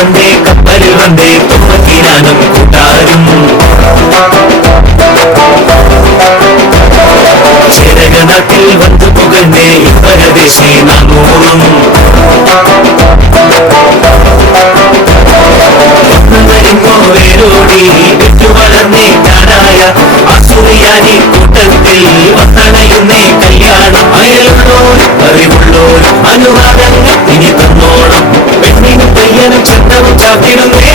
വന്നേ കപ്പലിൽ വന്നേ തുമ്പക്കിനാനും കൂട്ടാരും ചേരകനാട്ടിൽ വന്നു പുകഴ്ന്നേ പരദേശി നാമൂറും വേരോടി വിട്ടു വളർന്നേ ഞാനായ അസുറിയാനി കൂട്ടത്തിൽ വന്നണയുന്നേ കല്യാണം അയലുള്ളോർ അറിവുള്ളോർ അനുവാദങ്ങൾ ഇനി തന്നോണം പെണ്ണിനും പയ്യനും ചന്തവും ചാത്തിടുന്നേ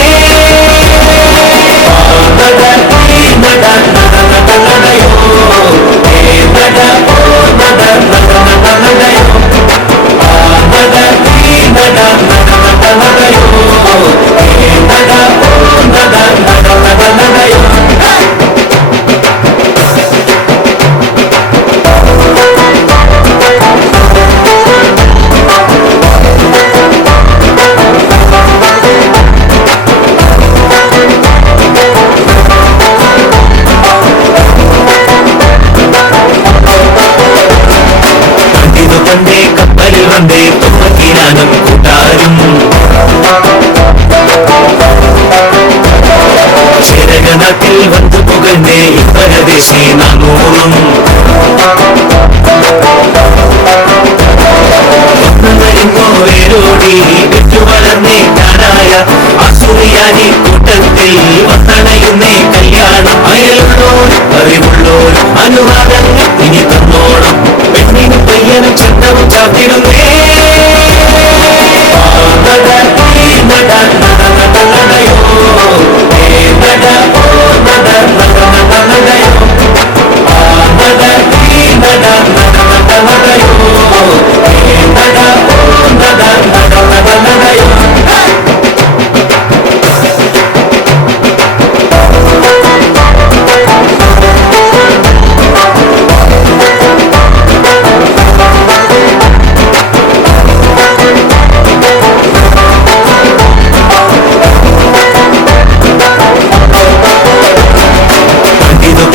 വന്നേ കപ്പലിൽ വന്നേ തുമ്പക്കിനാനും കൂട്ടാരും ചേരകനാട്ടിൽ വന്നു പുകഴ്ന്നേ പരദേശി നാനൂറും വേരോടി വിട്ടു വളർന്നേ ഞാനായ അസുറിയാനി കൂട്ടത്തിൽ വന്നണയുന്നേ കല്യാണം അയലുള്ളോർ അറിവുള്ളോർ അനുവാദങ്ങൾ ഇനി തന്നോണം പെണ്ണിനും പയ്യനും ചന്തവും ചാത്തിടുന്നേ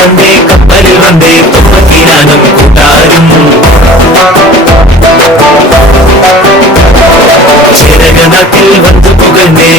വന്നേ കപ്പലിൽ വന്നേ തുമ്പക്കിനാനും കൂട്ടാരും ചേരകനാട്ടിൽ വന്നു പുകഴ്ന്നേ